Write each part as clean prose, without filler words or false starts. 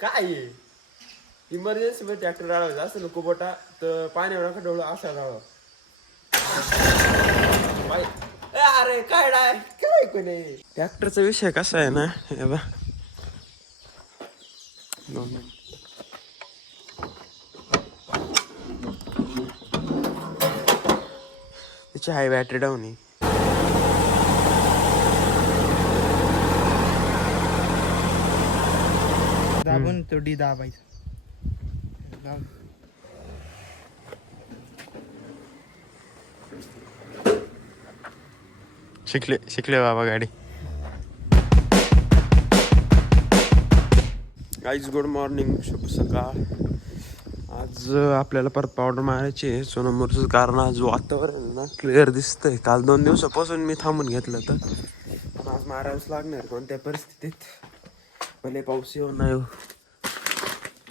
काय इमर्जन्सी मध्ये ट्रॅक्टर राहायचं असं नको बोटा तर पाण्यावर नका डोळं असा राहावं. अरे काय डाय काय कोणी ट्रॅक्टरचा विषय कसा आहे ना हे बा. त्याची हाय बॅटरी डाऊन आहे. दाबून तेवढी दाबायचं. शिकले बाबा गाडी. गाईज गुड मॉर्निंग, शुभ सकाळ. आज आपल्याला परत पावडर मारायची आहे सोनमोरचं, कारण आज वातावरण ना क्लिअर दिसतंय. काल 2 दिवसापासून मी थांबून घेतलं तर पण आज मारावंच लागणार कोणत्या परिस्थितीत, भले पाऊस येऊ नाही येऊ.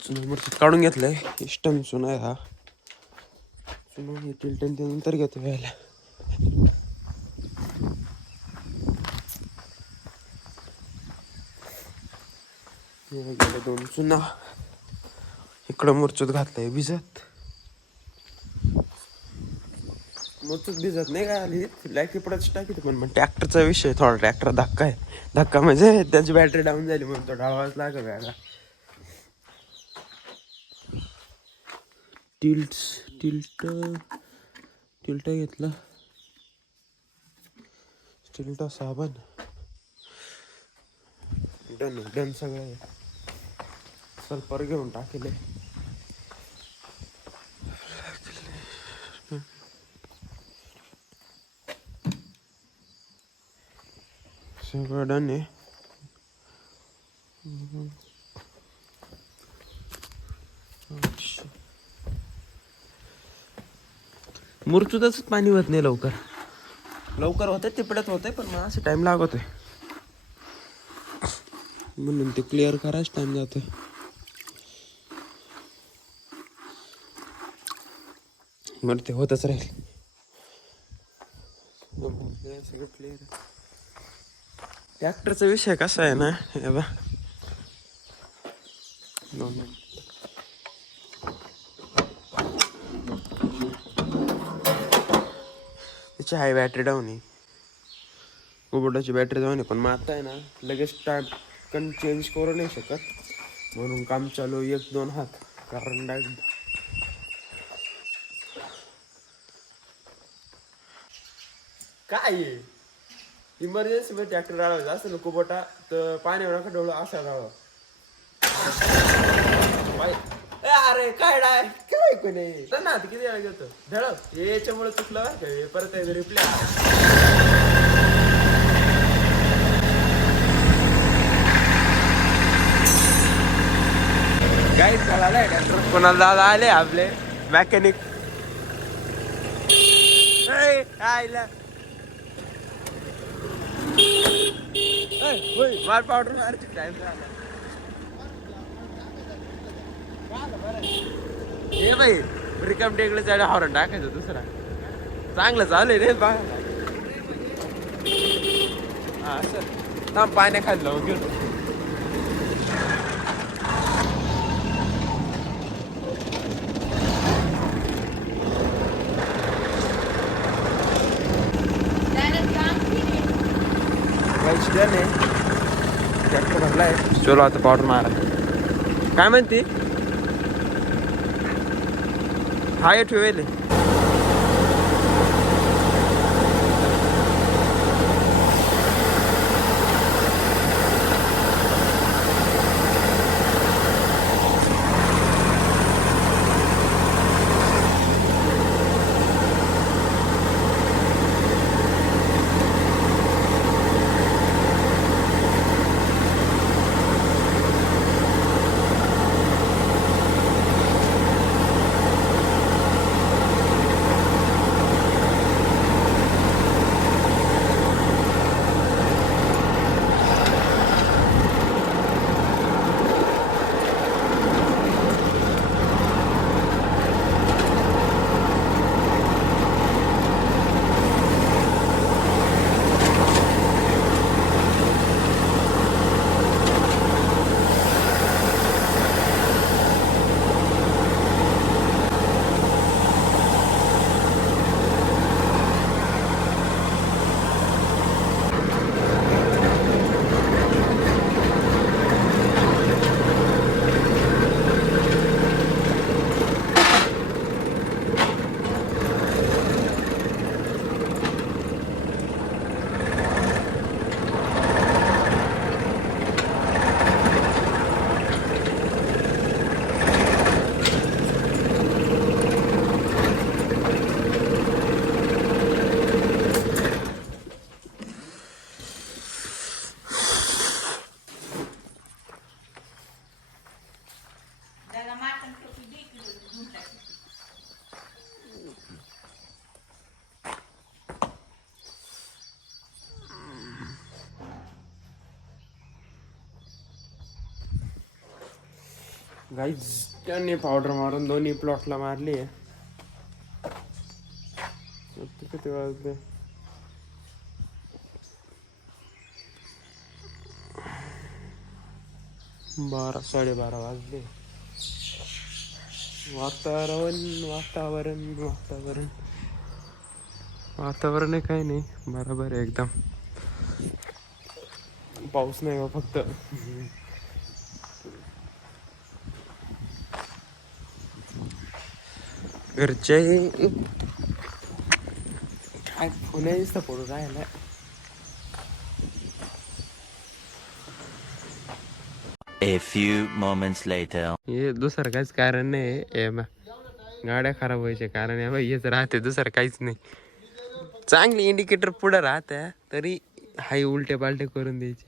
सोनमोरचं काढून घेतलंय. इष्टम सुना आहे हा. सुना येतील नंतर घेतो यायला. गेले 2 चुना. इकडं मुरचूत घातलंय भिजत. मुरचूत भिजत नाही काय आली लाईट पडत टाकीत पण ट्रॅक्टरचा विषय थोडा. ट्रॅक्टर धक्का आहे. धक्का म्हणजे त्याची बॅटरी डाऊन झाली म्हणून तो ढाळवाच लागेल याला. टिल्ट घेतला. टिल्ट साबण डन सगळं. सल्फर घेऊन टाकेले. सगळं डन आहे. मुरचुदाच पाणी होत नाही लवकर होतंय तिपडत होतंय पण मग असं टाइम लागतोय म्हणून ते क्लिअर करायच टाइम जातोय. बरं ते होतच राहील. सगळं क्लिअर. ट्रॅक्टरचा विषय कसा आहे ना हे बा. त्याची हाय बॅटरी डाऊन आहे. कुबोटाची बॅटरी डाऊन आहे पण मग आता आहे ना लगेच कन चेंज करू नाही शकत म्हणून काम चालू 1-2 हात. कारण काय इमर्जन्सी मध्ये ट्रॅक्टर राहायचं असं नको बोटा तर पाण्यावर नका डोळं असा राहावं. अरे काय डाय काय कोणी ना किती वेळा घेतो धडक याच्यामुळे चुकलं बरं का. परत रिप्लाय काही चाललाय ट्रॅक्टर. कोणाला दादा आले आपले मॅकॅनिक. मार पावडर मारायची टाइम झाला. हे बाई रिकाम टेकडे जायला हॉर्न टाकायचं दुसरा. चांगलं चालू आहे रे बा. हा सर थांब पाण्याखाली लावून घेतो. ट्रॅक्टर भरलाय. चलो आता पावडर मारा. काय म्हणते हाय ठेवेल. गाईज त्यांनी पावडर मारून दोन्ही प्लॉटला मारली आहे. किती वाजले? 12 साडेबारा वाजले. वातावरण आहे काही नाही, बरोबर आहे एकदम. पाऊस नाही बा फक्त. घरचे काय फोन दिसतं पडू राहिला. A few moments later. हे दुसरं काहीच कारण नाही. गाड्या खराब व्हायचे कारण आहे हेच राहते, दुसरं काहीच नाही. चांगली इंडिकेटर पुढे राहत्या तरी हाय उलटे पालटे करून द्यायचे.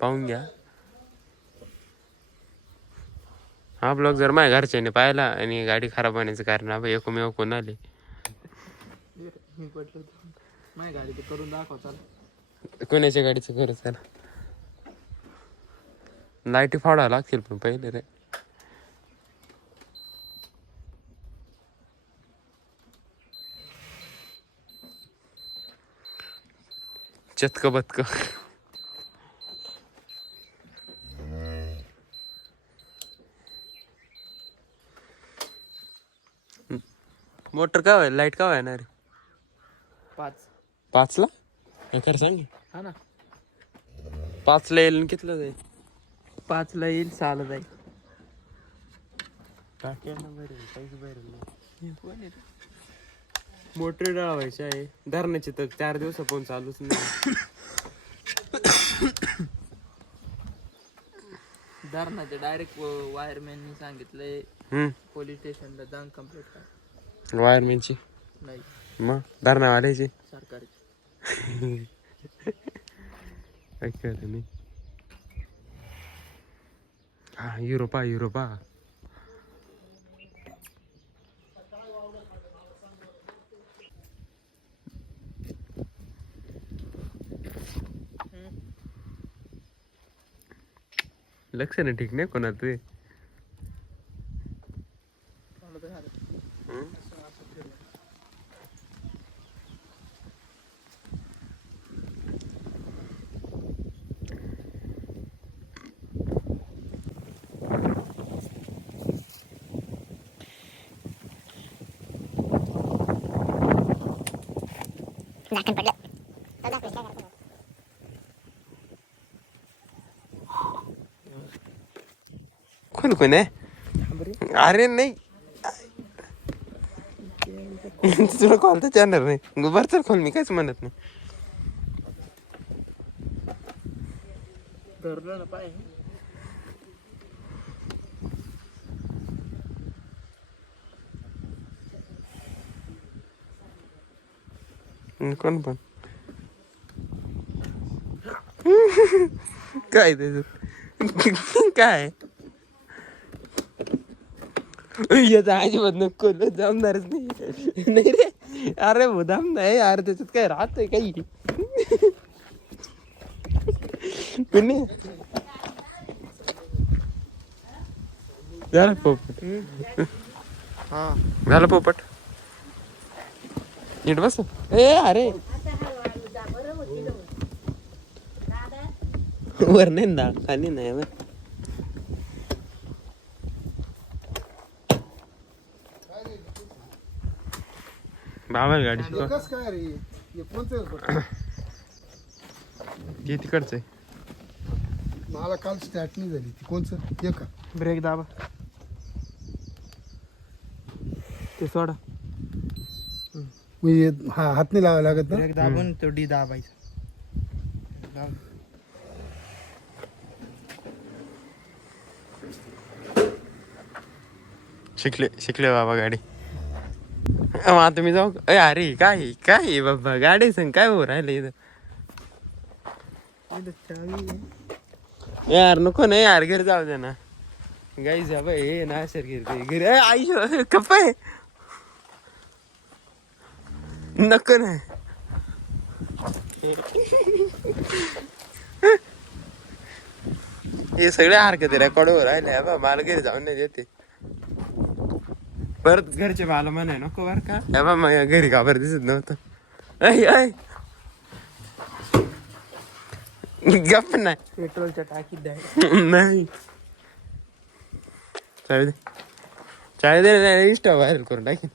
पाहून घ्या हा ब्लॉग. जर माझ्या घरच्याने पाहिला आणि गाडी खराब होण्याचं कारण हा एकमेव कोण आले. माझ्या गाडी करून दाखवता कोणाच्या गाडीचं खरंच करा. लाईटी फाडावं लागतील पण पहिले रे. चतक बतक मोटर का व्हाय लाईट का व्हायणार 5ला खरं सांग. हा ना 5ला येईल कितलं जाईल? 5ला येईल 6ला जाईल. मोटर डाळवायची आहे धरणाची तर 4 दिवसापासून चालूच नाही. धरणाचे डायरेक्ट वायरमॅननी सांगितलंय पोलीस स्टेशनला जाऊन कंप्लेंट कर. वायरमॅनची नाही मग धरणावाल्याची सरकारी. नाही. हा युरोपा लक्ष नाही ठीक नाही कोणा ते. कोण आहे? अरे नाही तुला कॉल तर चालणार नाही. बरं चल खोल, मी काहीच म्हणत नाही. धरलं ना पाय. कोण पण काय त्याच काय याचा अजिबात नको जमणारच नाही रे. अरे मुदाम नाही अरे त्याच्यात काय राहतंय काही कुणी झालं पोपट. झालं पोपट नीट बस. ए अरे वर नाही ना खाली नाही. बाबा गाडी ते तिकडच आहे. मला काल स्टार्ट नाही झाली ती. कोणचं हे का? ब्रेक दाबा ते सोडा. मी हा हात नाही लावायला लागत ना. ब्रेक दाबून तो डी दाबायचा. शिकले बाबा गाडी. आता मी जाऊ. अरे काय काय बाबा गाडी सांग काय हो राहिलं इथं. यार नको नाही यार घरी जाऊ दे ना. गाई जा बाई हे ना सर घरी आई कप आहे नको ना. हे सगळे हरकत रेकॉर्डवर राहिले बा, मला घरी जाऊन नाही देते. परत घरचे मला म्हणाय नको बर का, हे बा मग घरी का बरं दिसत नव्हतं. ऐ ऐ गप्प नाही. पेट्रोलच्या टाकीत द्यायला. नाही चालेल, इंस्टा व्हायरल करून टाकेन.